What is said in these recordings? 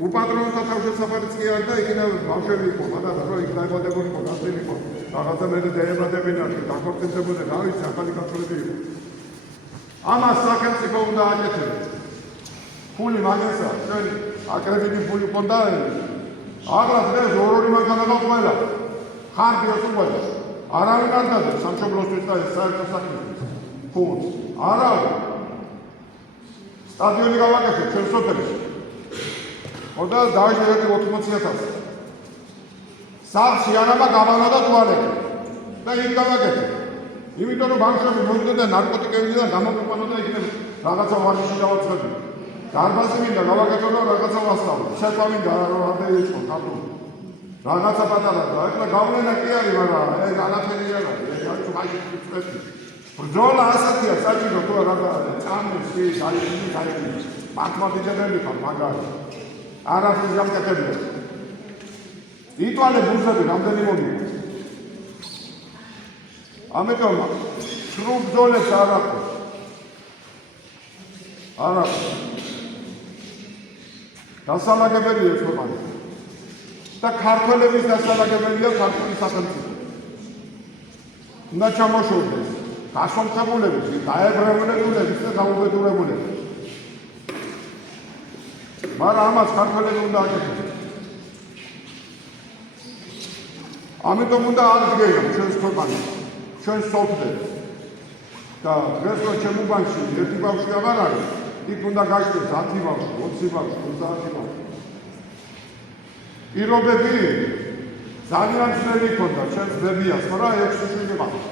უპატრონოთა თავშესაფარიც კი არ და იქიდან ბავშვები იყო, მაგრამ რო იქ დაიბადებოდი იყო, გასწრილი იყო. რაღაცა მე დაებადებინათ, დაქორწინდებოდნენ, რა ვიცი, ახალი გაცვლები იყო. ამას სახელმწიფო უნდა აკეთებდეს. ფული მაგასა, ჩვენ აკრედიტი ფული ყონდა. აღარ დღეს ორ-ორი მანქანა გაყოლა. ხარბიოს უყოლა. არავინ არ დადებს სამშობლოსთვის და საერთო საქმისთვის. ფულს. არავინ. სტადიონი გავაკეთეთ ჩვენ სოფელში. ხოდა დაიჭერეთ 80,000. სახლში არამა გამანა და ტუალეტი. და იქ გავაკეთეთ. იმიტომ რომ ბავშვები მოვიდოდა ნარკოტიკებიდან გამოგვიყვანოდა იქნებ რაღაცა ვაშიში დავაწყები. დარბაზი მინდა გავაკეთო და რაღაცა ვასწავლო. შეკვა მინდა რომ არ დაიწყო ქართული. რაღაცა პატარა და ეხლა გავლენა კი არის, მაგრამ ეგ არაფერი არ არის. ეგ არის ვაშიში წვეთი. ბრძოლა ასეთია, საჭირო თუ რა წამის ის არის მართლმადიდებელი ხარ მაგარი. არაფერს გამკეთებია. იტვალე ბურზები რამდენი მომიგო. ამიტომ სრულ ბრძოლებს არ აქვს. არ აქვს. დასალაგებელია ქვეყანა. და ქართველების დასალაგებელია ქართული სახელმწიფო. უნდა ჩამოშორდეს გასომხებულების, დაებრუნებულების და დაუბედურებულების. მაგრამ ამას ქართველები უნდა აკეთებდეს. ამიტომ უნდა აღდგენონ ჩვენს ქვეყანას, ჩვენს სოფლებს. და დღეს რო ჩემ უბანში ერთი ბავშვი აღარ არის, იქ უნდა გაჩნდეს 10 ბავშვი, 20 ბავშვი, 30 ბავშვი. პირობები ძალიან ძნელი ქონდა ჩემს ბებიას, მაგრამ 6 შვილი მაქვს.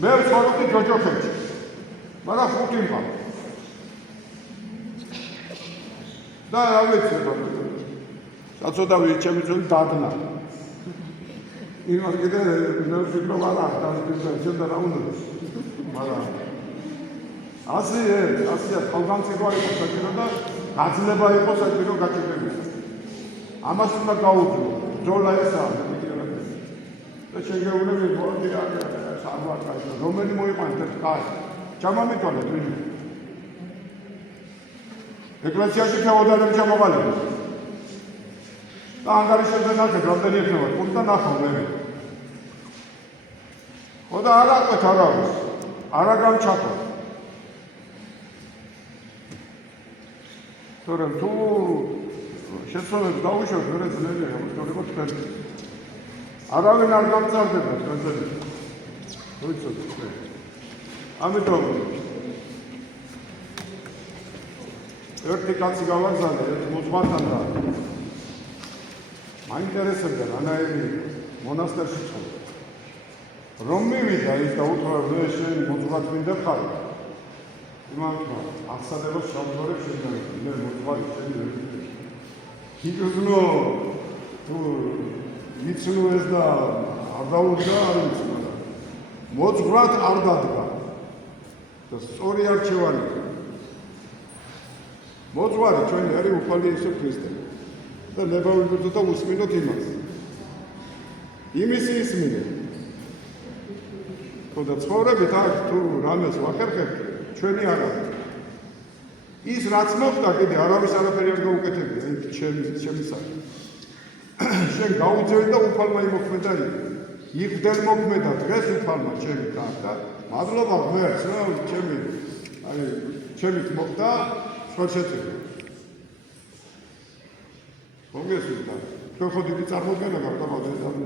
მე ვცხოვრობდი ჯოჯოხეთში, მაგრამ 5 მაქვს. და რა ვიცი, საწოდავი ჩემი ძველი დადნა. იმას კიდე მე ვფიქრობ არა, და რა უნდა. მაგრამ ასეა თავგანწირვა იყო საჭირო და გაძლება იყო საჭირო გაჭირებისა. ამას უნდა გაუძლო. ბრძოლა ესაა და შეგეუბნები მოდი საუბარი რომელი მოიყვანეთ ერთ კაცს. ჩამომიტვალეთ ვინმე. ეკლესიაში ფეოდალები ჩამოყალიბეს. და ანგარიშებზე ნახეთ რამდენი ექნება, პუნქტ და ნახავ მე. ხოდა არ აკვეთ არავის. არა გამჩათო. თორემ თუ შეცვალებს დაუშვებს ვერ ეძლევია ამიტომ თქვენ. არავინ არ გამწარდება თქვენზე. ვიცოდეთ. ამიტომ ერთი კაცი გავაგზავნე ერთ მოძღვართან და მაინტერესებდა რანაირი მონასტერში ცხოვრება. რომ მივიდა ის და უთხრა რომ შენ მოძღვართ მინდა ხარ. იმათმა ახსენებას სამწორებს შეგდარები. მე მოძღვარი შენი ვერ ვიყავი. იგრძნო თუ იცნო ეს და არ დაუდგა არ ვიცი მაგრამ მოძღვართ არ დადგა. და სწორი არჩევანი. მოძღვარი ჩვენი არის უფალი იესო ქრისტე. და ნებავებოდო და უსმინოთ იმას. იმისი ისმინე. ხოდა ცხოვრებით აქ თუ რამეს ვახერხებთ, ჩვენი არ არის. ის რაც მოხდა კიდე არავის არაფერი არ გაუკეთებია, ჩემი საქმე. შენ გაუძევი და უფალმა იმოქმედა იქ. იხვდელ მოქმედა დღეს უფალმა ჩემი და მადლობა ღმერთს რა ჩემი მოხდა სოციალისტი. მოგესმის და თქვენ ხო დიდი წარმოდგენა გაქვთ ამ